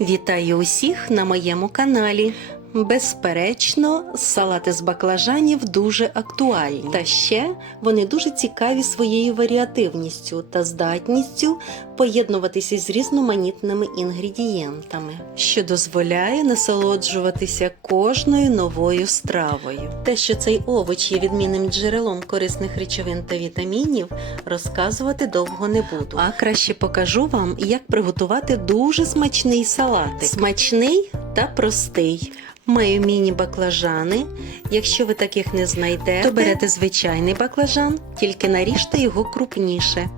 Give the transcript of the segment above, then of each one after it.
Вітаю усіх на моєму каналі. Безперечно, салати з баклажанів дуже актуальні. Та ще вони дуже цікаві своєю варіативністю та здатністю поєднуватися з різноманітними інгредієнтами, що дозволяє насолоджуватися кожною новою стравою. Те, що цей овоч є відмінним джерелом корисних речовин та вітамінів, розказувати довго не буду. А краще покажу вам, як приготувати дуже смачний салатик. Смачний та простий. Маю міні-баклажани. Якщо ви таких не знайдете, то берете звичайний баклажан, тільки наріжте його крупніше.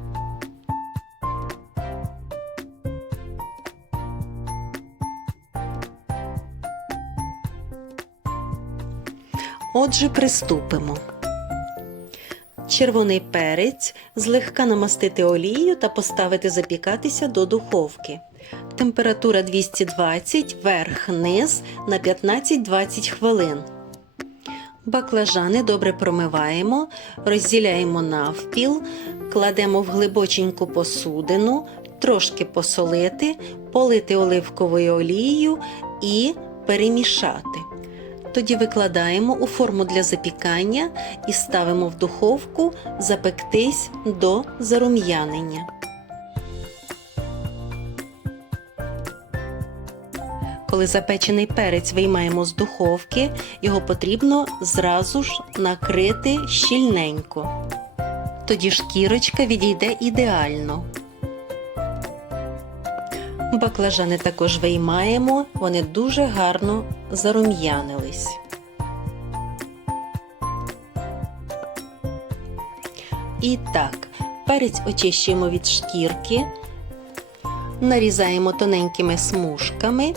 Отже, приступимо. Червоний перець злегка намастити олією та поставити запікатися до духовки. Температура 220, верх-низ на 15-20 хвилин. Баклажани добре промиваємо, розділяємо навпіл, кладемо в глибоченьку посудину, трошки посолити, полити оливковою олією і перемішати. Тоді викладаємо у форму для запікання і ставимо в духовку запектись до зарум'янення. Коли запечений перець виймаємо з духовки, його потрібно зразу ж накрити щільненько. Тоді шкірочка відійде ідеально. Баклажани також виймаємо, вони дуже гарно зарум'янились. І так, перець очищуємо від шкірки, нарізаємо тоненькими смужками.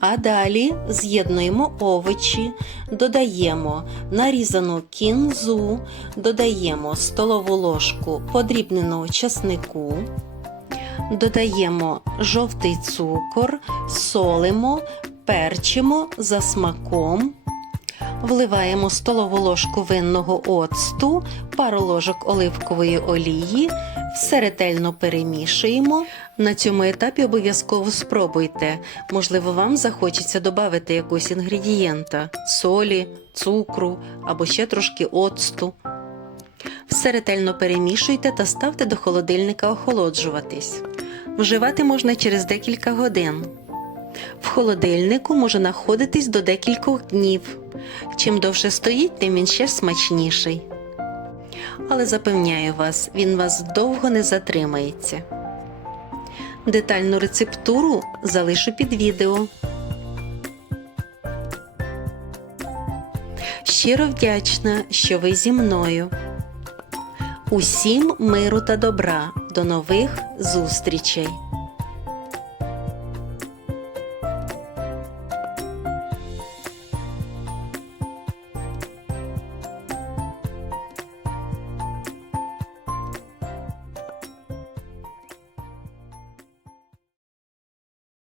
А далі з'єднуємо овочі, додаємо нарізану кінзу, додаємо столову ложку подрібненого часнику, додаємо жовтий цукор, солимо, перчимо за смаком. Вливаємо столову ложку винного оцту, пару ложок оливкової олії, все ретельно перемішуємо. На цьому етапі обов'язково спробуйте. Можливо, вам захочеться додати якогось інгредієнта солі, цукру або ще трошки оцту. Все ретельно перемішуйте та ставте до холодильника охолоджуватись. Вживати можна через декілька годин. В холодильнику може знаходитись до декількох днів. Чим довше стоїть, тим він ще смачніший. Але запевняю вас, він вас довго не затримається. Детальну рецептуру залишу під відео. Щиро вдячна, що ви зі мною. Усім миру та добра. До нових зустрічей!